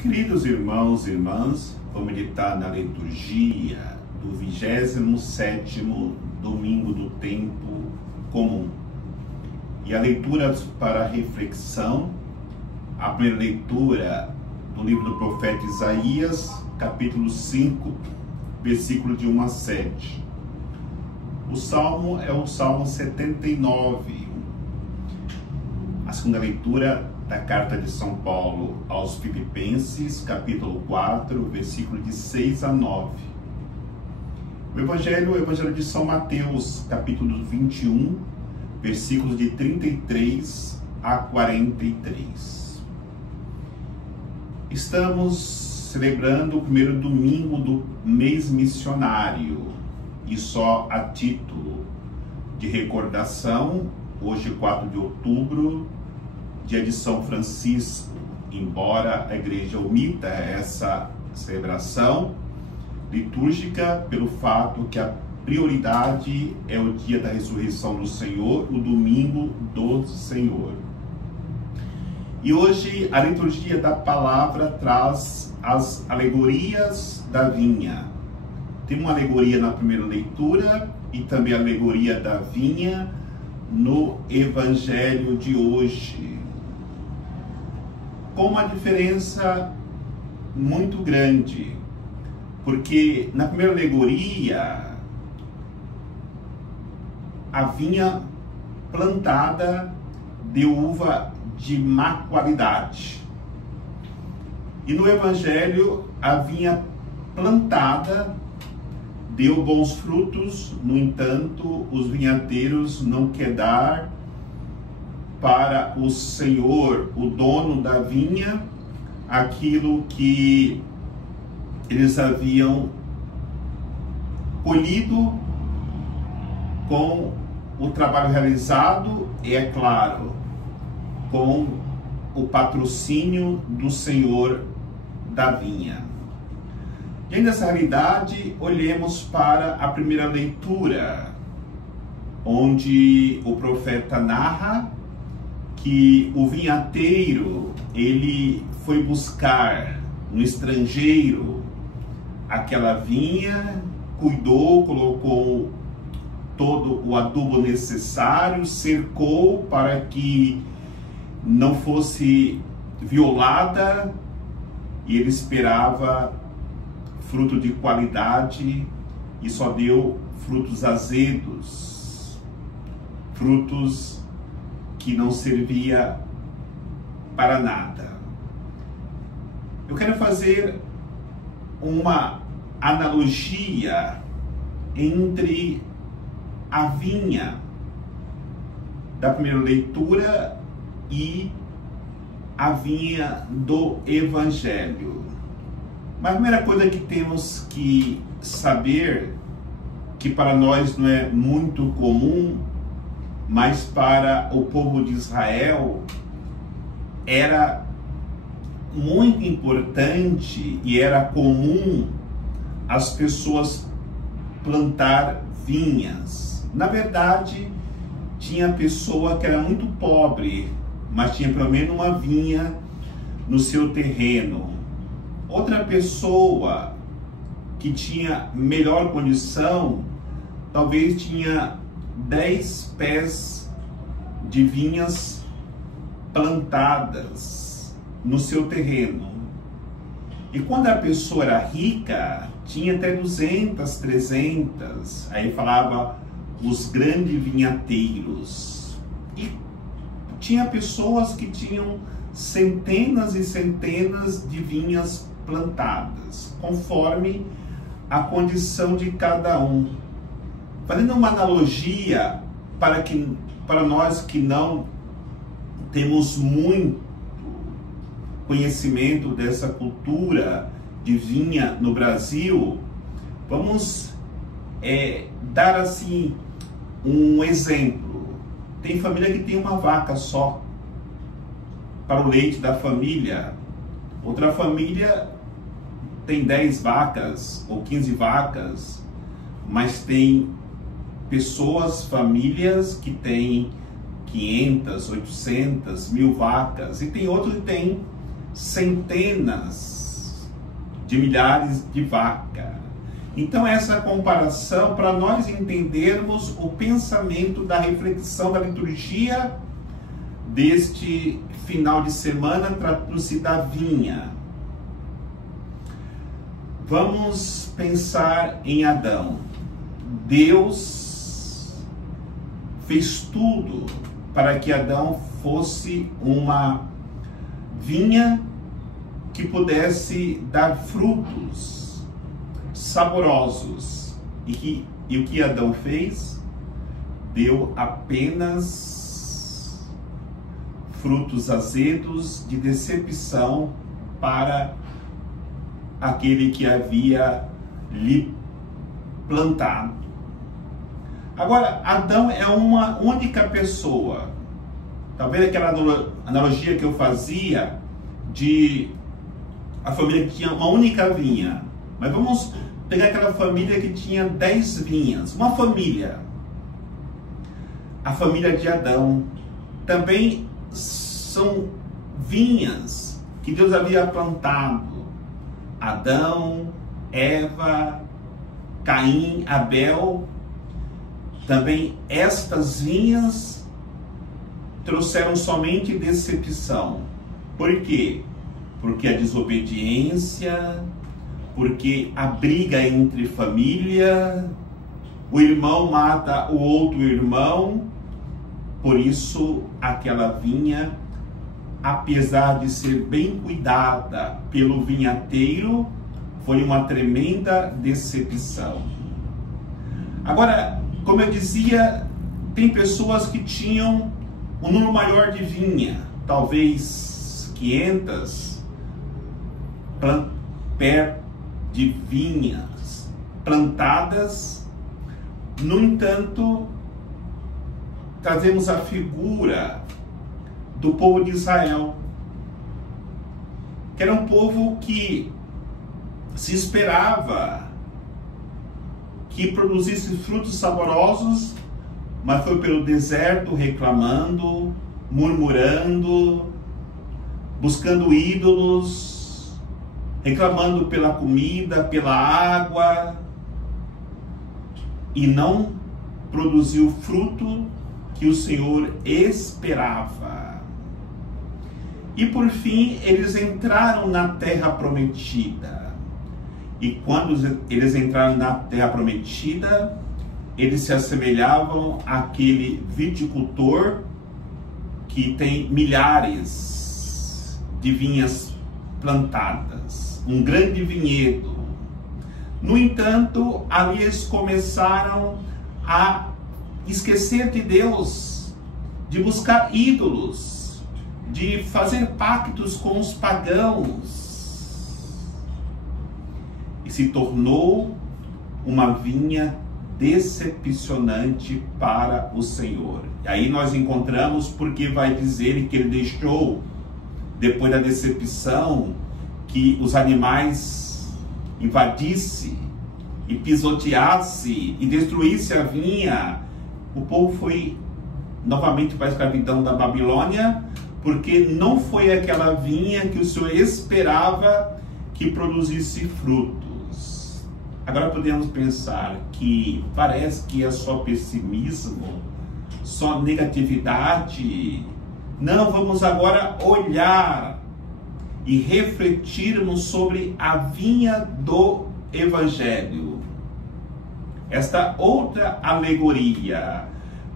Queridos irmãos e irmãs, vamos meditar na liturgia do 27º domingo do tempo comum. E a leitura para a reflexão, a primeira leitura do livro do profeta Isaías, capítulo 5, versículo de 1 a 7. O salmo é o Salmo 79. A segunda leitura da carta de São Paulo aos Filipenses, capítulo 4, versículo de 6 a 9. O Evangelho de São Mateus, capítulo 21, versículos de 33 a 43. Estamos celebrando o primeiro domingo do mês missionário e só a título de recordação, hoje 4 de outubro, dia de São Francisco, embora a igreja omita essa celebração litúrgica pelo fato que a prioridade é o dia da ressurreição do Senhor, o domingo do Senhor. E hoje a liturgia da palavra traz as alegorias da vinha. Tem uma alegoria na primeira leitura e também a alegoria da vinha no Evangelho de hoje, com uma diferença muito grande, porque na primeira alegoria a vinha plantada deu uva de má qualidade, e no Evangelho a vinha plantada deu bons frutos. No entanto, os vinhateiros não querem dar para o Senhor, o dono da vinha, aquilo que eles haviam colhido com o trabalho realizado e, é claro, com o patrocínio do Senhor da vinha. Diante dessa realidade, olhemos para a primeira leitura, onde o profeta narra que o vinhateiro, ele foi buscar no estrangeiro aquela vinha, cuidou, colocou todo o adubo necessário, cercou para que não fosse violada, e ele esperava fruto de qualidade e só deu frutos azedos, frutos que não servia para nada. Eu quero fazer uma analogia entre a vinha da primeira leitura e a vinha do Evangelho. Mas a primeira coisa que temos que saber, que para nós não é muito comum, mas para o povo de Israel era muito importante e era comum as pessoas plantar vinhas. Na verdade, tinha pessoa que era muito pobre, mas tinha pelo menos uma vinha no seu terreno. Outra pessoa que tinha melhor condição, talvez tinha 10 pés de vinhas plantadas no seu terreno. E quando a pessoa era rica, tinha até 200, 300. Aí falava os grandes vinhateiros. E tinha pessoas que tinham centenas e centenas de vinhas plantadas, conforme a condição de cada um. Fazendo uma analogia para nós que não temos muito conhecimento dessa cultura de vinha no Brasil, vamos dar assim um exemplo. Tem família que tem uma vaca só para o leite da família. Outra família tem 10 vacas ou 15 vacas, mas tem pessoas, famílias que têm 500, 800, 1000 vacas, e tem outro que tem centenas de milhares de vacas. Então essa comparação para nós entendermos o pensamento da reflexão da liturgia deste final de semana, tratando-se da vinha. Vamos pensar em Adão. Deus fez tudo para que Adão fosse uma vinha que pudesse dar frutos saborosos. E o que Adão fez? Deu apenas frutos azedos de decepção para aquele que havia lhe plantado. Agora, Adão é uma única pessoa. Talvez aquela analogia que eu fazia de a família que tinha uma única vinha. Mas vamos pegar aquela família que tinha 10 vinhas. Uma família. A família de Adão. Também são vinhas que Deus havia plantado. Adão, Eva, Caim, Abel. Também estas vinhas trouxeram somente decepção. Por quê? Porque a desobediência, porque a briga entre família, o irmão mata o outro irmão. Por isso aquela vinha, apesar de ser bem cuidada pelo vinhateiro, foi uma tremenda decepção. Agora, como eu dizia, tem pessoas que tinham um número maior de vinha, talvez 500 pés de vinhas plantadas. No entanto, trazemos a figura do povo de Israel, que era um povo que se esperava que produzisse frutos saborosos, mas foi pelo deserto reclamando, murmurando, buscando ídolos, reclamando pela comida, pela água, e não produziu fruto que o Senhor esperava. E por fim, eles entraram na terra prometida. E quando eles entraram na terra prometida, eles se assemelhavam àquele viticultor que tem milhares de vinhas plantadas, um grande vinhedo. No entanto, ali eles começaram a esquecer de Deus, de buscar ídolos, de fazer pactos com os pagãos. E se tornou uma vinha decepcionante para o Senhor. E aí nós encontramos porque vai dizer que ele deixou, depois da decepção, que os animais invadissem e pisoteassem e destruíssem a vinha. O povo foi novamente para a escravidão da Babilônia, porque não foi aquela vinha que o Senhor esperava que produzisse frutos. Agora podemos pensar que parece que é só pessimismo, só negatividade. Não, vamos agora olhar e refletirmos sobre a vinha do Evangelho. Esta outra alegoria.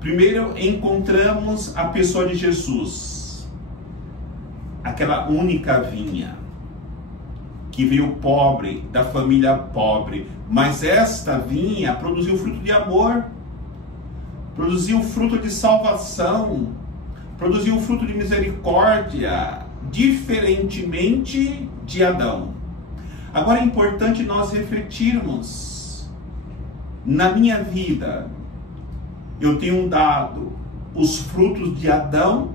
Primeiro encontramos a pessoa de Jesus, aquela única vinha, que veio pobre, da família pobre, mas esta vinha produziu fruto de amor, produziu fruto de salvação, produziu fruto de misericórdia, diferentemente de Adão. Agora é importante nós refletirmos. Na minha vida, eu tenho dado os frutos de Adão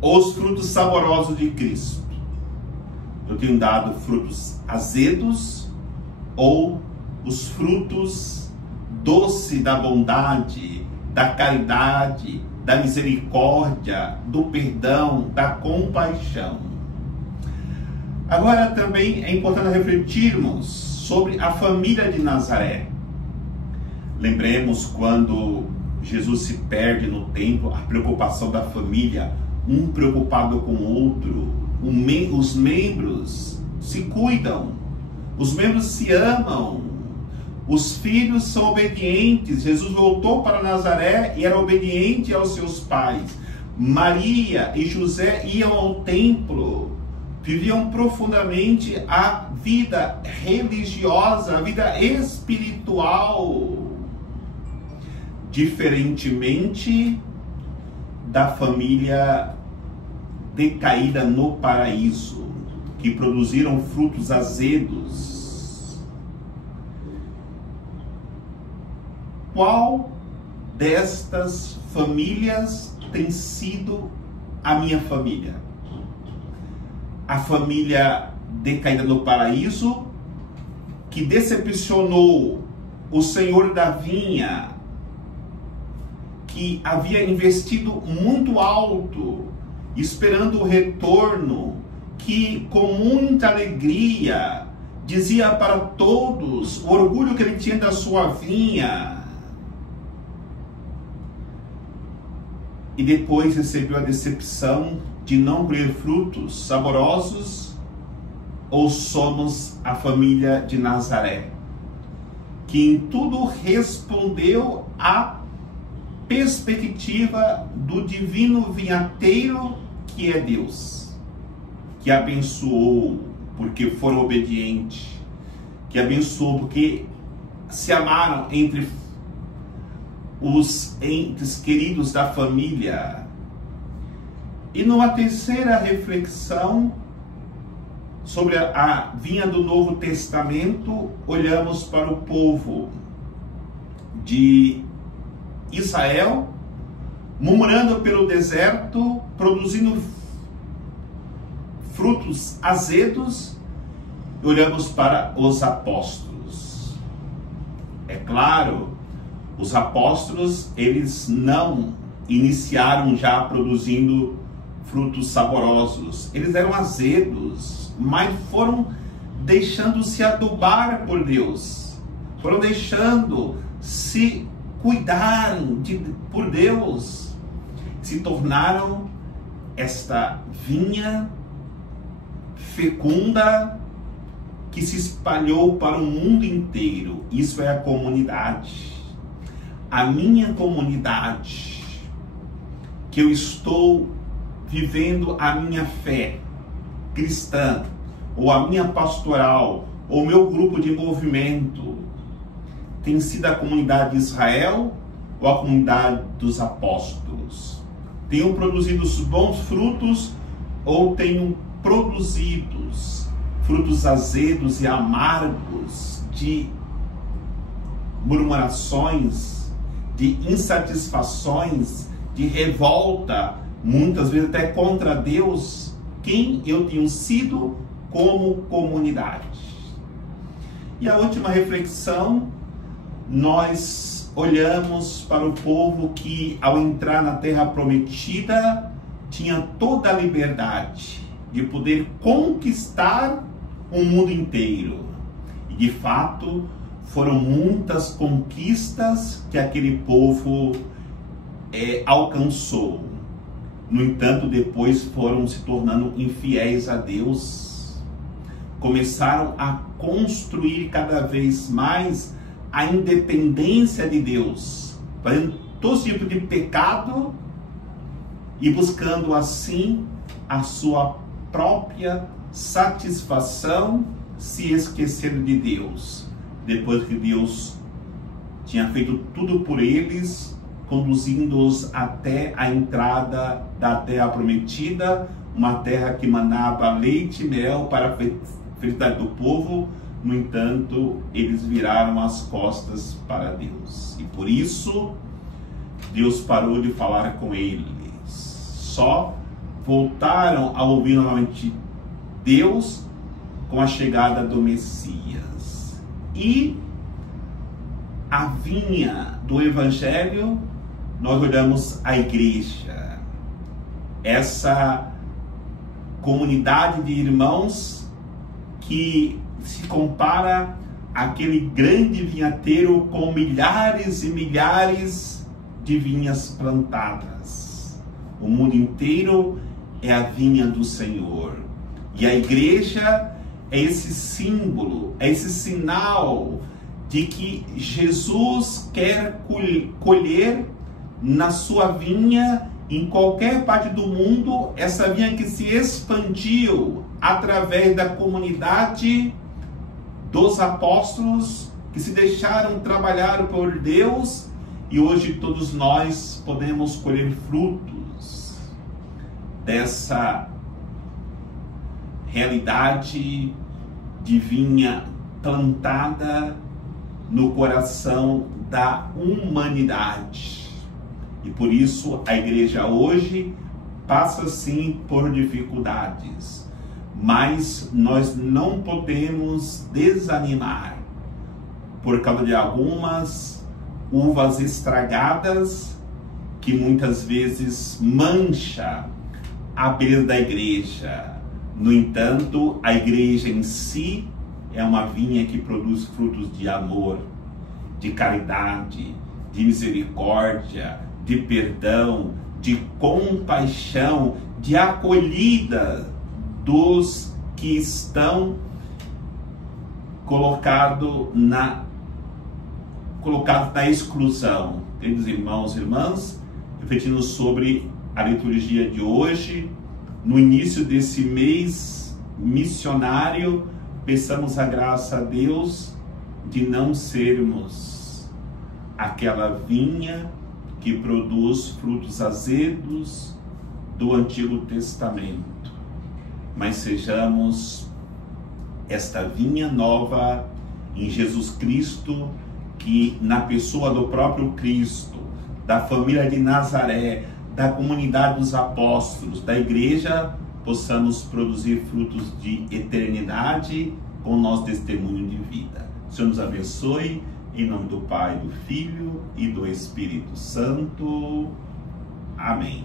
ou os frutos saborosos de Cristo? Eu tenho dado frutos azedos ou os frutos doces da bondade, da caridade, da misericórdia, do perdão, da compaixão? Agora também é importante refletirmos sobre a família de Nazaré. Lembremos quando Jesus se perde no templo, a preocupação da família, um preocupado com o outro, os membros se cuidam, os membros se amam, os filhos são obedientes. Jesus voltou para Nazaré e era obediente aos seus pais. Maria e José iam ao templo, viviam profundamente a vida religiosa, a vida espiritual, diferentemente da família decaída no paraíso, que produziram frutos azedos. Qual destas famílias tem sido a minha família? A família decaída no paraíso, que decepcionou o senhor da vinha, que havia investido muito alto, esperando o retorno, que com muita alegria dizia para todos o orgulho que ele tinha da sua vinha, e depois recebeu a decepção de não colher frutos saborosos? Ou somos a família de Nazaré, que em tudo respondeu à perspectiva do divino vinhateiro que é Deus, que abençoou porque foram obedientes, que abençoou porque se amaram entre os entes queridos da família. E numa terceira reflexão sobre a vinha do Novo Testamento, olhamos para o povo de Israel, murmurando pelo deserto, produzindo frutos azedos, e olhamos para os apóstolos. É claro, os apóstolos, eles não iniciaram já produzindo frutos saborosos, eles eram azedos, mas foram deixando-se adubar por Deus, foram deixando-se cuidar por Deus, se tornaram esta vinha fecunda que se espalhou para o mundo inteiro. Isso é a comunidade, a minha comunidade, que eu estou vivendo a minha fé cristã, ou a minha pastoral, ou meu grupo de movimento, tem sido a comunidade de Israel ou a comunidade dos apóstolos? Tenham produzido os bons frutos ou tenham produzido frutos azedos e amargos de murmurações, de insatisfações, de revolta, muitas vezes até contra Deus? Quem eu tenho sido como comunidade? E a última reflexão, nós olhamos para o povo que, ao entrar na terra prometida, tinha toda a liberdade de poder conquistar o mundo inteiro. E de fato, foram muitas conquistas que aquele povo alcançou. No entanto, depois foram se tornando infiéis a Deus, começaram a construir cada vez mais a independência de Deus, fazendo todo tipo de pecado e buscando assim a sua própria satisfação, se esquecendo de Deus, depois que Deus tinha feito tudo por eles, conduzindo-os até a entrada da terra prometida, uma terra que manava leite e mel para a felicidade do povo. No entanto, eles viraram as costas para Deus, e por isso Deus parou de falar com eles. Só voltaram a ouvir novamente Deus com a chegada do Messias. E a vinha do Evangelho, nós olhamos a igreja, essa comunidade de irmãos que se compara àquele grande vinhateiro com milhares e milhares de vinhas plantadas. O mundo inteiro é a vinha do Senhor. E a igreja é esse símbolo, é esse sinal de que Jesus quer colher na sua vinha, em qualquer parte do mundo, essa vinha que se expandiu através da comunidade dos apóstolos que se deixaram trabalhar por Deus, e hoje todos nós podemos colher frutos dessa realidade de vinha plantada no coração da humanidade. E por isso a igreja hoje passa sim por dificuldades, mas nós não podemos desanimar por causa de algumas uvas estragadas que muitas vezes mancha a beleza da igreja. No entanto, a igreja em si é uma vinha que produz frutos de amor, de caridade, de misericórdia, de perdão, de compaixão, de acolhida dos que estão colocados na exclusão. Queridos irmãos e irmãs, refletindo sobre a liturgia de hoje, no início desse mês missionário, peçamos a graça a Deus de não sermos aquela vinha que produz frutos azedos do Antigo Testamento, mas sejamos esta vinha nova em Jesus Cristo, que na pessoa do próprio Cristo, da família de Nazaré, da comunidade dos apóstolos, da igreja, possamos produzir frutos de eternidade com o nosso testemunho de vida. O Senhor nos abençoe, em nome do Pai, do Filho e do Espírito Santo. Amém.